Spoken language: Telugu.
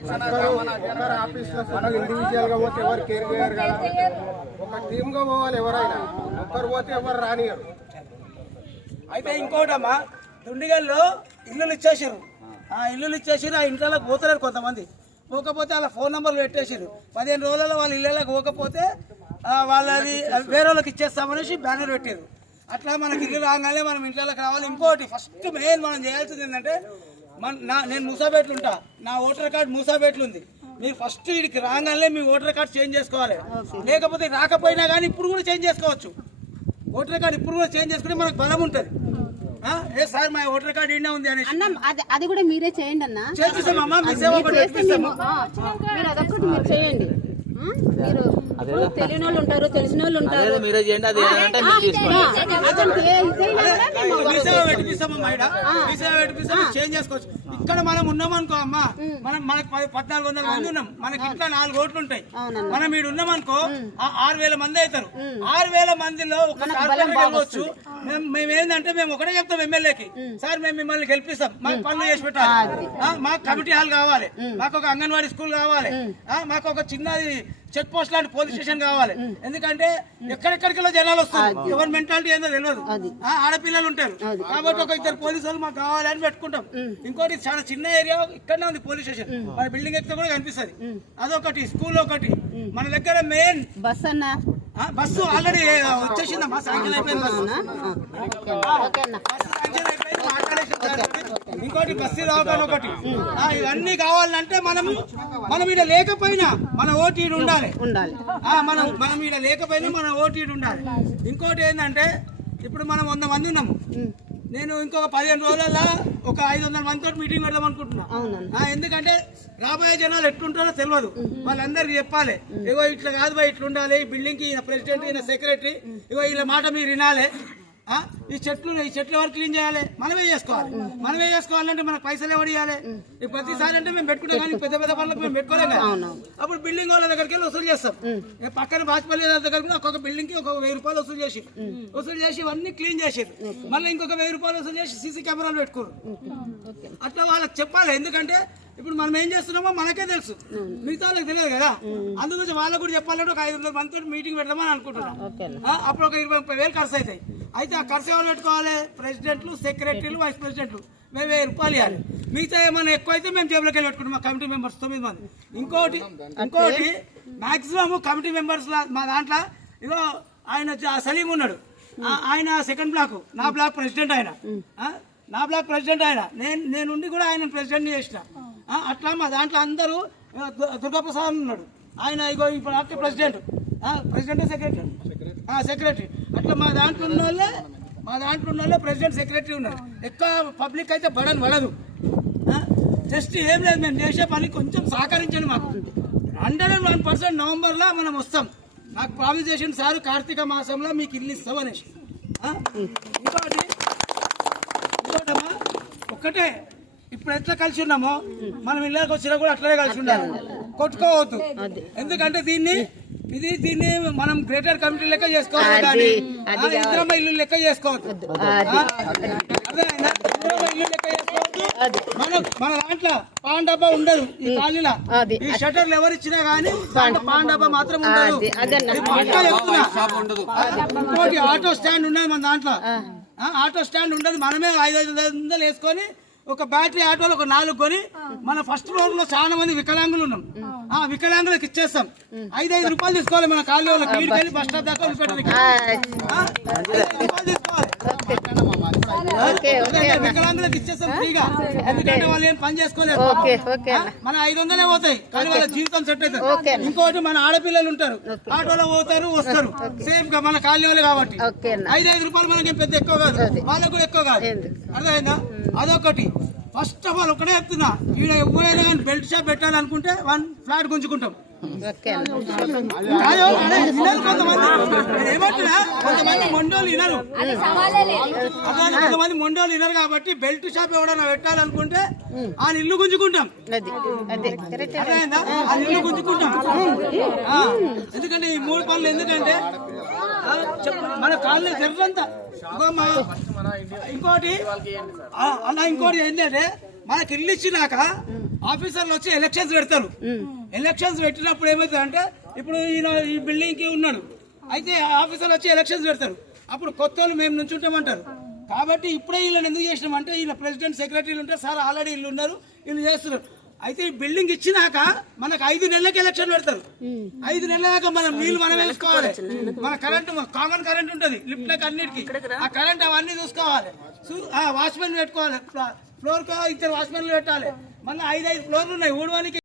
ఆఫీస్లో ఇండివిజువల్ గా పోతే ఎవరు కేర్ చేయరు కదా, ఒక టీమ్ గా పోవాలి. ఎవరైనా ఒక్కరు పోతే ఎవరు రానియరు. అయితే ఇంకోటమ్మా, దుండిగల్లో ఇల్లులు ఇచ్చేసారు. ఆ ఇంట్లోకి పోతలేరు కొంతమంది. పోకపోతే వాళ్ళ ఫోన్ నెంబర్లు పెట్టేసారు. 15 రోజులలో వాళ్ళ ఇళ్ళకి పోకపోతే వాళ్ళది వేరే వాళ్ళకి ఇచ్చేస్తామనేసి బ్యానర్ పెట్టారు. అట్లా మనకి ఇల్లు రాగానే మనం ఇంట్లోకి రావాలి. ఇంకోటి ఫస్ట్ మెయిన్ మనం చేయాల్సింది ఏంటంటే, నేను మూసాపేటలు ఉంటా, నా ఓటర్ కార్డు మూసాపేటలు ఉంది. మీరు ఫస్ట్ వీడికి రాగానే మీ ఓటర్ కార్డు చేంజ్ చేసుకోవాలి. లేకపోతే రాకపోయినా కానీ ఇప్పుడు కూడా చేంజ్ చేసుకోవచ్చు. ఓటర్ కార్డు ఇప్పుడు కూడా చేంజ్ చేసుకుంటే మనకు బలం ఉంటుంది. ఏ సార్ మా ఓటర్ కార్డు ఇండియా ఉంది అని అది కూడా మీరే చేయండి అన్న. చేపిస్తామమ్మా, మీరు అదొకటి మీరు చేయండి. మీరు తెలియని వాళ్ళు ఉంటారు, తెలిసిన వాళ్ళు ఉంటారు. మీరే చేయండి. అది చేంజ్ చేసుకోవచ్చు. ఇక్కడ మనం ఉన్నామనుకో అమ్మా, మనకు 1400 మంది ఉన్నాం, మనకి ఇంట్లో 4 ఓట్లు ఉంటాయి. మనం ఇక్కడ ఉన్నామనుకో 6000 మంది అవుతారు. 6000 మందిలో ఒక గెలవచ్చు. మేమేందంటే మేము ఒకటే చెప్తాం ఎమ్మెల్యేకి, సార్ మేము మిమ్మల్ని గెలిపిస్తాం, మాకు పనులు చేసి పెట్టాలి, మాకు కమిటీ హాల్ కావాలి, మాకు ఒక అంగన్వాడీ స్కూల్ కావాలి, మాకు ఒక చిన్నది చెక్ పోస్ట్ లాంటి పోలీస్ స్టేషన్ కావాలి. ఎందుకంటే ఎక్కడెక్కడికి జనాలు వస్తారు, ఎవరి మెంటాలిటీ ఏందో తెలియదు, ఆడపిల్లలు ఉంటారు. కాబట్టి ఒక 2 పోలీసులు మాకు కావాలి అని పెట్టుకుంటాం. ఇంకోటి చాలా చిన్న ఏరియా, ఇక్కడనే ఉంది పోలీస్ స్టేషన్, మన బిల్డింగ్ ఎక్కితే కూడా కనిపిస్తుంది. అదొకటి, స్కూల్ ఒకటి. మన దగ్గర మెయిన్ బస్సు ఆల్రెడీ వచ్చేసిందమ్మా, శాంక్షన్ అయిపోయింది. ఇంకోటి బస్సు రావడం ఒకటి. ఇవన్నీ కావాలంటే మనం ఇక్కడ లేకపోయినా మన ఓటు ఈడు ఉండాలి. మనం ఇక్కడ లేకపోయినా మన ఓటు ఈడు ఉండాలి. ఇంకోటి ఏంటంటే, ఇప్పుడు మనం 100 మంది ఉన్నాము. నేను ఇంకొక 15 రోజులలో ఒక 500 మందితో మీటింగ్ పెడదాం అనుకుంటున్నా. ఎందుకంటే రాబోయే జనాలు ఎట్లుంటారో తెలియదు, వాళ్ళందరికీ చెప్పాలి. ఇగో ఇట్లా కాదు బా, ఇట్లా ఉండాలి, ఈ బిల్డింగ్ కి ఈయన ప్రెసిడెంట్, ఈయన సెక్రటరీ, ఇగో వీళ్ళ మాట మీరు వినాలి. ఈ చెట్లు ఎవరు క్లీన్ చేయాలి? మనమే చేసుకోవాలి. మనమే చేసుకోవాలంటే మనకు పైసలు ఎవరు ఇవ్వాలి? ప్రతిసారి అంటే మేము పెట్టుకుంటాం, కానీ పెద్ద పెద్ద పనులకు మేము పెట్టుకోలేం కదా. అప్పుడు బిల్డింగ్ వాళ్ళ దగ్గరికి వెళ్ళి వసూలు చేస్తాం. పక్కన బాచిపల్లి దగ్గర ఒక్కొక్క బిల్డింగ్ కి ఒక 1000 రూపాయలు వసూలు చేసి ఇవన్నీ క్లీన్ చేసారు. మళ్ళీ ఇంకొక 1000 రూపాయలు వసూలు చేసి సీసీ కెమెరాలు పెట్టుకోరు. అట్లా వాళ్ళకి చెప్పాలి. ఎందుకంటే ఇప్పుడు మనం ఏం చేస్తున్నామో మనకే తెలుసు, మిగతా వాళ్ళకి తెలియదు కదా. అందుగురించి వాళ్ళకు కూడా చెప్పాలంటే ఒక 500 మందితో మీటింగ్ పెడదామని అనుకుంటున్నాం. అప్పుడు ఒక 20,000 ఖర్చు అవుతాయి. అయితే ఆ ఖర్చు ఎవరు పెట్టుకోవాలి? ప్రెసిడెంట్లు, సెక్రటరీలు, వైస్ ప్రెసిడెంట్లు. మేము 1000 రూపాయలు ఇవ్వాలి. మిగతా ఏమైనా ఎక్కువ అయితే మేము జేబులోకి వెళ్ళి పెట్టుకుంటాం. మా కమిటీ మెంబర్స్ 9 మంది. ఇంకోటి మాక్సిమం కమిటీ మెంబర్స్ మా దాంట్లో ఇదో ఆయన సలీం ఉన్నాడు, ఆయన 2nd బ్లాక్, నా బ్లాక్ ప్రెసిడెంట్ ఆయన, నేనుండి కూడా ఆయన ప్రెసిడెంట్ చేసిన. అట్లా మా దాంట్లో అందరూ, దుర్గాప్రసాద్ ఉన్నాడు, ఆయన ఇగో ఇప్పుడు ప్రెసిడెంట్, సెక్రటరీ. అట్లా మా దాంట్లో ఉన్న వాళ్ళే ప్రెసిడెంట్, సెక్రటరీ ఉన్నారు. ఎక్కువ పబ్లిక్ అయితే బడన్ పడదు. జస్ట్ ఏం లేదు, మేము చేసే పని కొంచెం సహకరించండి. మాకు 101% నవంబర్లో మనం వస్తాం. నాకు ప్రామిస్ చేసిన సార్, కార్తీక మాసంలో మీకు ఇల్లు ఇస్తాం అనేసి. ఇంకోటమ్మా ఒక్కటే, ఇప్పుడు ఎట్లా కలిసి ఉన్నామో మనం ఇళ్ళకి వచ్చినా కూడా అట్లనే కలిసి ఉండాలి, కొట్టుకోవద్దు. ఎందుకంటే దీన్ని మనం గ్రేటర్ కమిటీ లెక్క చేసుకోవాలి, కానీ ఇంద్రమ్మ ఇల్లు లెక్క చేసుకోవద్దు. మన దాంట్లో పాన్ డబ్బా ఉండదు. ఈ కాలనీలో ఈ షటర్లు ఎవరు ఇచ్చినా గానీ పాన్ డబ్బా మాత్రం ఉండదు. ఇంకోటి ఆటో స్టాండ్ ఉండదు మన దాంట్లో. ఆటో స్టాండ్ ఉండదు. మనమే 500 వేసుకొని ఒక బ్యాటరీ ఆటోలో ఒక 4 కొని, మన ఫస్ట్ ఫ్లోర్ లో చాలా మంది వికలాంగులు ఉన్నాం, ఆ వికలాంగులకు ఇచ్చేస్తాం. 5 రూపాయలు తీసుకోవాలి మన కాలనీ వాళ్ళకి. వీడికెళ్ళి బస్ స్టాప్ దాకా వికలాంగులకు ఇచ్చేస్తాం ఫ్రీగా. ఎందుకంటే వాళ్ళు ఏం పని చేసుకోలేదు. మన 500 పోతాయి, కానీ వాళ్ళ జీవితం సెట్ అవుతుంది. ఇంకోటి మన ఆడపిల్లలు ఉంటారు, ఆటోలో పోతారు వస్తారు, సేమ్ గా మన కాలనీ వాళ్ళు కాబట్టి 5 రూపాయలు మనకి పెద్ద ఎక్కువ కాదు, వాళ్ళకు కూడా ఎక్కువ కాదు. అర్థమైందా? అదొకటి. ఫస్ట్ ఆఫ్ ఆల్ ఒకటే చెప్తున్నా, ఈడ ఎవరైనా కానీ బెల్ట్ షాప్ పెట్టాలనుకుంటే 1 ఫ్లాట్ గుంజుకుంటాం. కొంతమంది మొండోళ్ళు వినరు, కాబట్టి బెల్ట్ షాప్ ఎవడన్నా పెట్టాలనుకుంటే ఆ ఇల్లు గుంజుకుంటాం. ఆ ఇల్లు గుంజుకుంటాం. ఎందుకంటే ఈ 3 పనులు, ఎందుకంటే మన కాళ్ళు జర్రంతా. ఇంకోటి ఏంటంటే, మనకి ఇల్లు ఇచ్చినాక ఆఫీసర్లు వచ్చి ఎలక్షన్స్ పెడతారు. ఎలక్షన్స్ పెట్టినప్పుడు ఏమవుతుంది అంటే ఇప్పుడు ఈయన ఈ బిల్డింగ్ కి ఉన్నాడు, అయితే ఆఫీసర్లు వచ్చి ఎలక్షన్స్ పెడతారు. అప్పుడు కొత్త వాళ్ళు మేము నుంచుంటామంటారు. కాబట్టి ఇప్పుడే వీళ్ళని ఎందుకు చేసినామంటే వీళ్ళ ప్రెసిడెంట్ సెక్రటరీలు ఉంటారు, సార్ ఆల్రెడీ వీళ్ళు ఉన్నారు, వీళ్ళు చేస్తున్నారు. అయితే ఈ బిల్డింగ్ ఇచ్చినాక మనకు 5 నెలలకి ఎలక్షన్ పెడతారు. 5 నెలల దాకా మనం నీళ్ళు మనం వేసుకోవాలి. మన కరెంట్ కామన్ కరెంట్ ఉంటుంది లిఫ్ట్ అన్నిటికీ, ఆ కరెంట్ అవన్నీ చూసుకోవాలి. వాచ్మెన్ పెట్టుకోవాలి, ఫ్లోర్ కు 2 వాచ్మెన్లు పెట్టాలి. మళ్ళీ 5 ఫ్లోర్లు ఉన్నాయి ఊడవానికి.